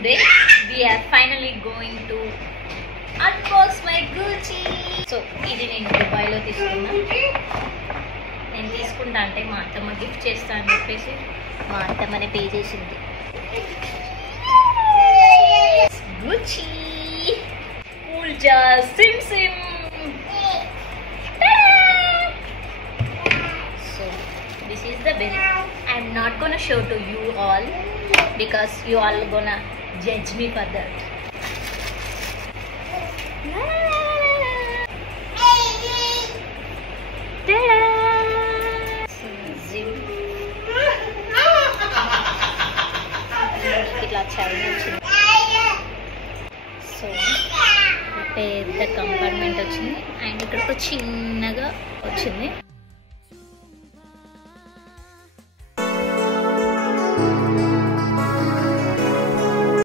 today we are finally going to unbox my Gucci. So ఇది నేను దుబాయ్లో తీసుకున్నా. నేను తీసుకుంటా అంటే మా అత్తమ్మ గిఫ్ట్ చేస్తా అని చెప్పేసి మా అత్తమ్మనే పే చేసింది. Gucci Cool Jazz Sim Sim. So this is the bill. I'm not gonna show to you all because you all gonna judge me for that. ఇట్లా చైన్ వచ్చింది. సో పెద్ద కంపార్ట్మెంట్ వచ్చింది అండ్ ఇక్కడ చిన్నగా వచ్చింది.